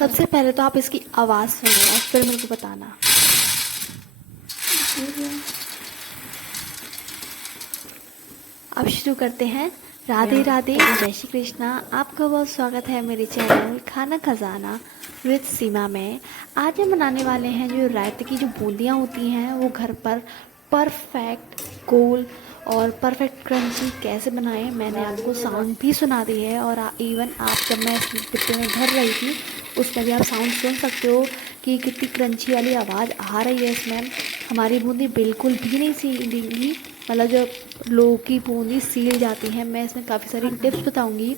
सबसे पहले तो आप इसकी आवाज़ सुनिए और फिर मेरे को बताना। अब शुरू करते हैं। राधे राधे, जय श्री कृष्णा। आपका बहुत स्वागत है मेरे चैनल खाना खजाना विद सीमा में। आज हम बनाने वाले हैं जो रायते की जो बूंदियाँ होती हैं वो घर पर परफेक्ट गोल और परफेक्ट क्रंची कैसे बनाएं। मैंने आपको साउंड भी सुना दी है और इवन आप जब मैं इस डिब्बे में भर रही थी उसमें भी आप साउंड सुन सकते हो कि कितनी क्रंची वाली आवाज़ आ रही है इसमें। हमारी बूंदी बिल्कुल भी नहीं सीलेंगी, मतलब जब लोगों की बूंदी सील जाती है। मैं इसमें काफ़ी सारी टिप्स बताऊंगी,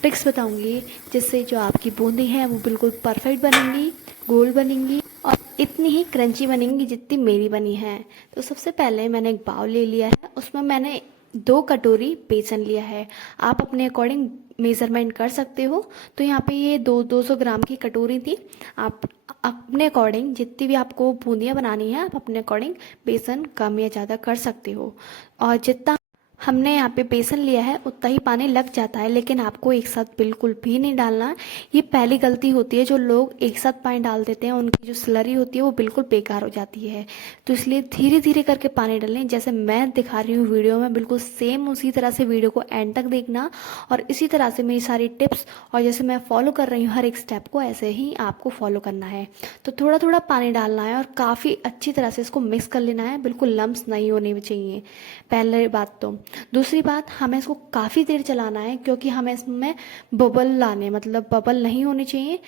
ट्रिक्स बताऊंगी, जिससे जो आपकी बूंदी है वो बिल्कुल परफेक्ट बनेंगी, गोल बनेंगी और इतनी ही क्रंची बनेंगी जितनी मेरी बनी है। तो सबसे पहले मैंने एक बाउल ले लिया है, उसमें मैंने 2 कटोरी बेसन लिया है। आप अपने अकॉर्डिंग मेज़रमेंट कर सकते हो। तो यहाँ पे ये 200 ग्राम की कटोरी थी। आप अपने अकॉर्डिंग जितनी भी आपको बूंदियाँ बनानी है आप अपने अकॉर्डिंग बेसन कम या ज़्यादा कर सकते हो। और जितना हमने यहाँ पे बेसन लिया है उतना ही पानी लग जाता है, लेकिन आपको एक साथ बिल्कुल भी नहीं डालना। ये पहली गलती होती है, जो लोग एक साथ पानी डाल देते हैं उनकी जो स्लरी होती है वो बिल्कुल बेकार हो जाती है। तो इसलिए धीरे धीरे करके पानी डालें, जैसे मैं दिखा रही हूँ वीडियो में, बिल्कुल सेम उसी तरह से वीडियो को एंड तक देखना। और इसी तरह से मेरी सारी टिप्स और जैसे मैं फॉलो कर रही हूँ हर एक स्टेप को, ऐसे ही आपको फॉलो करना है। तो थोड़ा थोड़ा पानी डालना है और काफ़ी अच्छी तरह से इसको मिक्स कर लेना है, बिल्कुल लम्स नहीं होने चाहिए। पहले बात तो। दूसरी बात, हमें इसको काफ़ी देर चलाना है क्योंकि हमें इसमें बबल लाने, मतलब बबल नहीं होने चाहिए।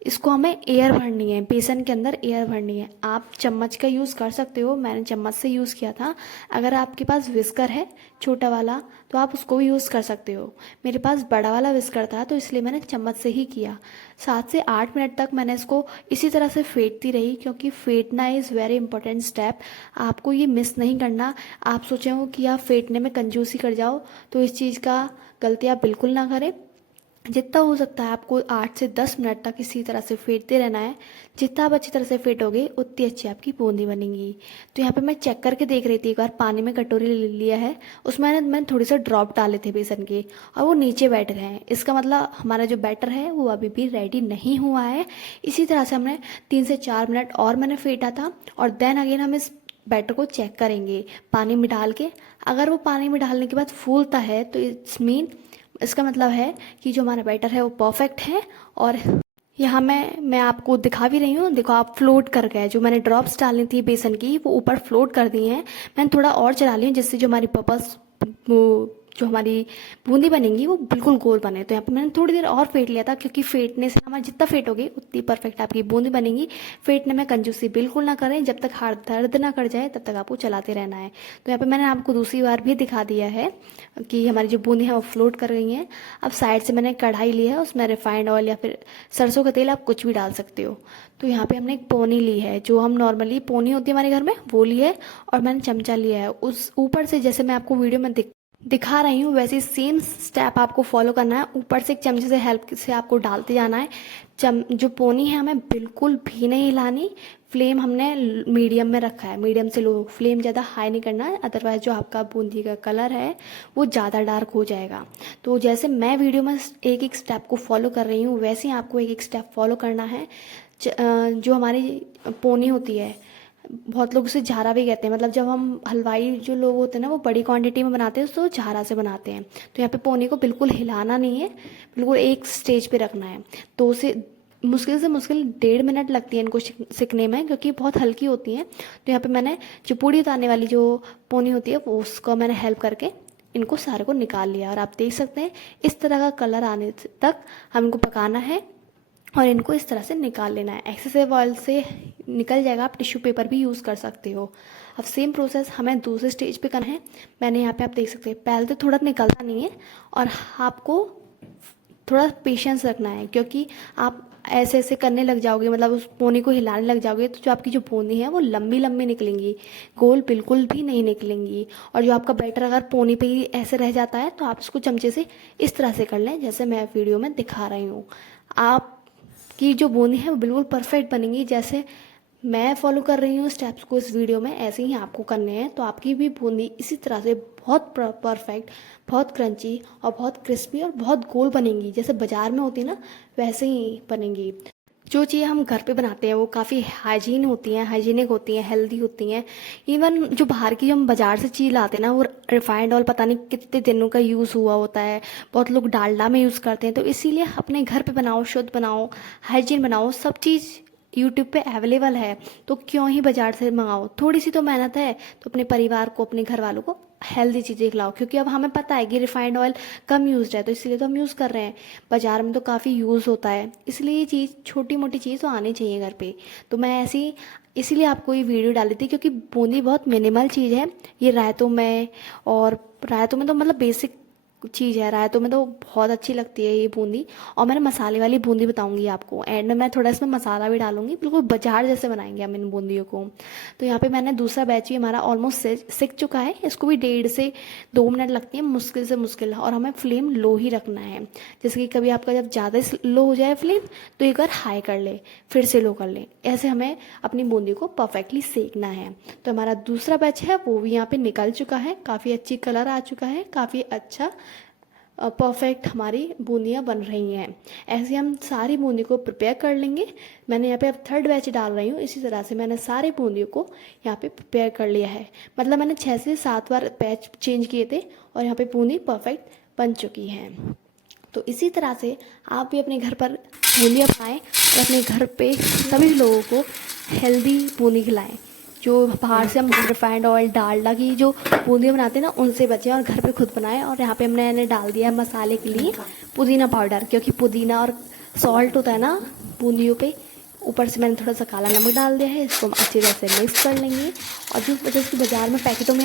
इसको हमें एयर भरनी है, बेसन के अंदर एयर भरनी है। आप चम्मच का यूज़ कर सकते हो, मैंने चम्मच से यूज़ किया था। अगर आपके पास विस्कर है छोटा वाला तो आप उसको भी यूज़ कर सकते हो। मेरे पास बड़ा वाला विस्कर था तो इसलिए मैंने चम्मच से ही किया। 7 से 8 मिनट तक मैंने इसको इसी तरह से फेंटती रही, क्योंकि फेंटना इज़ वेरी इंपॉर्टेंट स्टेप। आपको ये मिस नहीं करना। आप सोचे हो कि आप फेंटने में कंजूसी कर जाओ, तो इस चीज़ का गलती आप बिल्कुल ना करें। जितना हो सकता है आपको 8 से 10 मिनट तक इसी तरह से फेंटते रहना है। जितना आप अच्छी तरह से फेंटोगे उतनी अच्छी आपकी बूंदी बनेगी। तो यहाँ पे मैं चेक करके देख रही थी, एक बार पानी में कटोरी ले लिया है, उसमें मैंने थोड़े से ड्रॉप डाले थे बेसन के और वो नीचे बैठ गए हैं। इसका मतलब हमारा जो बैटर है वो अभी भी रेडी नहीं हुआ है। इसी तरह से हमने 3 से 4 मिनट और मैंने फेंटा था और देन अगेन हम इस बैटर को चेक करेंगे पानी में डाल के। अगर वो पानी में डालने के बाद फूलता है तो इट्स मीन, इसका मतलब है कि जो हमारा बैटर है वो परफेक्ट है। और यहाँ मैं आपको दिखा भी रही हूँ, देखो आप फ्लोट कर गए। जो मैंने ड्रॉप्स डालनी थी बेसन की वो ऊपर फ्लोट कर दी हैं। मैंने थोड़ा और चला ली हूँ जिससे जो हमारी बबल्स, वो जो हमारी बूंदी बनेंगी वो बिल्कुल गोल बने। तो यहाँ पे मैंने थोड़ी देर और फेंट लिया था, क्योंकि फेंटने से हमारा जितना फेंटोगे उतनी परफेक्ट आपकी बूंदी बनेगी। फेंटने में कंजूसी बिल्कुल ना करें, जब तक हाथ दर्द ना कर जाए तब तक आपको चलाते रहना है। तो यहाँ पे मैंने आपको दूसरी बार भी दिखा दिया है कि हमारी जो बूंदी है वो फ्लोट कर गई हैं। अब साइड से मैंने कढ़ाई ली है, उसमें रिफाइंड ऑयल या फिर सरसों का तेल, आप कुछ भी डाल सकते हो। तो यहाँ पे हमने एक पोनी ली है, जो हम नॉर्मली पोनी होती है हमारे घर में, वो ली है। और मैंने चमचा लिया है, उस ऊपर से जैसे मैं आपको वीडियो में दिखा रही हूँ वैसे सेम स्टेप आपको फॉलो करना है। ऊपर से एक चमचे से हेल्प से आपको डालते जाना है। जो पोनी है हमें बिल्कुल भी नहीं हिलानी। फ्लेम हमने मीडियम में रखा है, मीडियम से लो। फ्लेम ज़्यादा हाई नहीं करना है, अदरवाइज जो आपका बूंदी का कलर है वो ज़्यादा डार्क हो जाएगा। तो जैसे मैं वीडियो में एक एक स्टेप को फॉलो कर रही हूँ वैसे ही आपको एक एक स्टेप फॉलो करना है। जो हमारी पोनी होती है, बहुत लोग उसे झारा भी कहते हैं, मतलब जब हम हलवाई जो लोग होते हैं ना वो बड़ी क्वांटिटी में बनाते हैं तो झारा से बनाते हैं। तो यहाँ पे पोनी को बिल्कुल हिलाना नहीं है, बिल्कुल एक स्टेज पे रखना है। तो उसे मुश्किल से मुश्किल 1.5 मिनट लगती है इनको सिकने में, क्योंकि बहुत हल्की होती हैं। तो यहाँ पे मैंने जो पूड़ी उतारने वाली जो पोनी होती है वो उसको मैंने हेल्प करके इनको सारे को निकाल लिया। और आप देख सकते हैं इस तरह का कलर आने तक हम इनको पकाना है और इनको इस तरह से निकाल लेना है। एक्सेसिव ऑयल से निकल जाएगा, आप टिश्यू पेपर भी यूज़ कर सकते हो। अब सेम प्रोसेस हमें दूसरे स्टेज पे करना है। मैंने यहाँ पे आप देख सकते हैं पहले तो थोड़ा निकलता नहीं है और आपको थोड़ा पेशेंस रखना है, क्योंकि आप ऐसे ऐसे करने लग जाओगे, मतलब उस पोनी को हिलाने लग जाओगे तो जो आपकी जो बूंदी है वो लंबी लंबी निकलेंगी, गोल बिल्कुल भी नहीं निकलेंगी। और जो आपका बैटर अगर पोनी पे ही ऐसे रह जाता है तो आप इसको चमचे से इस तरह से कर लें जैसे मैं वीडियो में दिखा रही हूँ। आपकी जो बूंदी है वो बिल्कुल परफेक्ट बनेंगी। जैसे मैं फॉलो कर रही हूँ स्टेप्स को इस वीडियो में, ऐसे ही आपको करने हैं। तो आपकी भी बूंदी इसी तरह से बहुत परफेक्ट, बहुत क्रंची और बहुत क्रिस्पी और बहुत गोल बनेंगी, जैसे बाजार में होती है ना वैसे ही बनेंगी। जो चीज़ें हम घर पे बनाते हैं वो काफ़ी हाइजीनिक होती हैं, हेल्दी होती हैं। इवन जो बाहर की जो हम बाज़ार से चीज़ लाते हैं ना, वो रिफाइंड ऑयल पता नहीं कितने दिनों का यूज़ हुआ होता है। बहुत लोग डालडा में यूज़ करते हैं। तो इसीलिए अपने घर पे बनाओ, शुद्ध बनाओ, हाइजीन बनाओ। सब चीज़ यूट्यूब पे अवेलेबल है, तो क्यों ही बाज़ार से मंगाओ। थोड़ी सी तो मेहनत है, तो अपने परिवार को, अपने घर वालों को हेल्दी चीज़ें खिलाओ। क्योंकि अब हमें पता है कि रिफाइंड ऑयल कम यूज़ है, तो इसलिए तो हम यूज़ कर रहे हैं। बाज़ार में तो काफ़ी यूज़ होता है, इसलिए ये चीज़, छोटी मोटी चीज़ तो आनी चाहिए घर पे। तो मैं ऐसी इसीलिए आपको ये वीडियो डाली थी, क्योंकि बूंदी बहुत मिनिमल चीज़ है। ये रायतों में, और रायतों में तो मतलब बेसिक चीज़ है। रायतों में तो बहुत अच्छी लगती है ये बूंदी। और मैंने मसाले वाली बूंदी बताऊंगी आपको एंड में। मैं थोड़ा इसमें मसाला भी डालूंगी, बिल्कुल बाजार जैसे बनाएंगे हम इन बूंदियों को। तो यहाँ पे मैंने दूसरा बैच भी हमारा ऑलमोस्ट सीख चुका है। इसको भी 1.5 से 2 मिनट लगती है, मुश्किल से मुश्किल। और हमें फ्लेम लो ही रखना है। जैसे कि कभी आपका जब ज़्यादा लो हो जाए फ्लेम, तो एक बार हाई कर ले, फिर से लो कर ले। ऐसे हमें अपनी बूंदी को परफेक्टली सेकना है। तो हमारा दूसरा बैच है वो भी यहाँ पे निकल चुका है। काफ़ी अच्छी कलर आ चुका है, काफ़ी अच्छा परफेक्ट हमारी बूंदियाँ बन रही हैं। ऐसे हम सारी बूंदी को प्रिपेयर कर लेंगे। मैंने यहाँ पे अब थर्ड बैच डाल रही हूँ। इसी तरह से मैंने सारी बूंदियों को यहाँ पे प्रिपेयर कर लिया है। मतलब मैंने 6 से 7 बार बैच चेंज किए थे, और यहाँ पे बूंदी परफेक्ट बन चुकी हैं। तो इसी तरह से आप भी अपने घर पर बूंदियाँ बनाएं, और अपने घर पे सभी लोगों को हेल्दी बूंदी खिलाएं। जो बाहर से हम रिफाइंड ऑयल, डालडा की जो बूंदियाँ बनाते हैं ना, उनसे बचें और घर पे खुद बनाएं। और यहाँ पे मैंने डाल दिया है मसाले के लिए पुदीना पाउडर, क्योंकि पुदीना और सॉल्ट होता है ना बूंदियों पे। ऊपर से मैंने थोड़ा सा काला नमक डाल दिया है। इसको हम अच्छी तरह से मिक्स कर लेंगे। और जो जैसे बाज़ार में पैकेटों में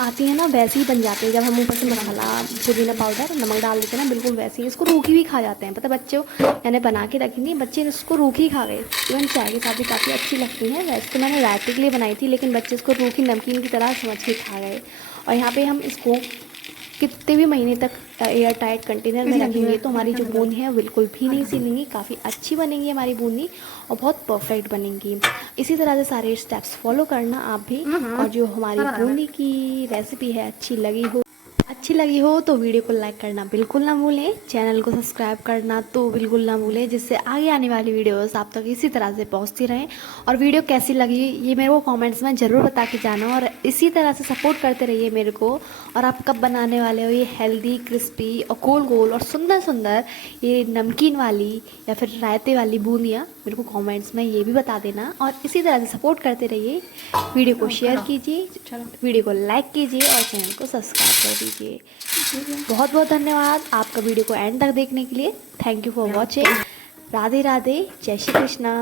आती है ना, वैसे ही बन जाते हैं। जब हम ऊपर से मसाला, पुदीना पाउडर, नमक डाल देते हैं ना, बिल्कुल वैसे ही। इसको रूखी भी खा जाते हैं। पता बच्चों, मैंने बना के रखी थी, बच्चे इसको रूखी खा गए। इवन चाय के साथ भी काफ़ी अच्छी लगती हैं। वैसे तो मैंने रायते के लिए बनाई थी, लेकिन बच्चे इसको रूखी नमकीन की तरह समझ के खा गए। और यहाँ पे हम इसको कितने भी महीने तक एयर टाइट कंटेनर में रखेंगे, तो हमारी जो बूंदी है बिल्कुल भी नहीं सीलेंगी। काफ़ी अच्छी बनेंगी हमारी बूंदी, और बहुत परफेक्ट बनेंगी। इसी तरह से सारे स्टेप्स फॉलो करना आप भी। और जो हमारी बूंदी की रेसिपी है अच्छी लगी हो तो वीडियो को लाइक करना बिल्कुल ना भूलें। चैनल को सब्सक्राइब करना तो बिल्कुल ना भूलें, जिससे आगे आने वाली वीडियोस आप तक इसी तरह से पहुंचती रहें। और वीडियो कैसी लगी ये मेरे को कमेंट्स में ज़रूर बता के जाना, और इसी तरह से सपोर्ट करते रहिए मेरे को। और आप कब बनाने वाले हो ये हेल्दी, क्रिस्पी और गोल गोल और सुंदर सुंदर ये नमकीन वाली या फिर रायते वाली बूंदियाँ, मेरे को कमेंट्स में ये भी बता देना। और इसी तरह से सपोर्ट करते रहिए। वीडियो को शेयर कीजिए, वीडियो को लाइक कीजिए, और चैनल को सब्सक्राइब कर दीजिए। बहुत बहुत धन्यवाद आपका वीडियो को एंड तक देखने के लिए। Thank you for watching. Radhe Radhe, जय श्री कृष्णा।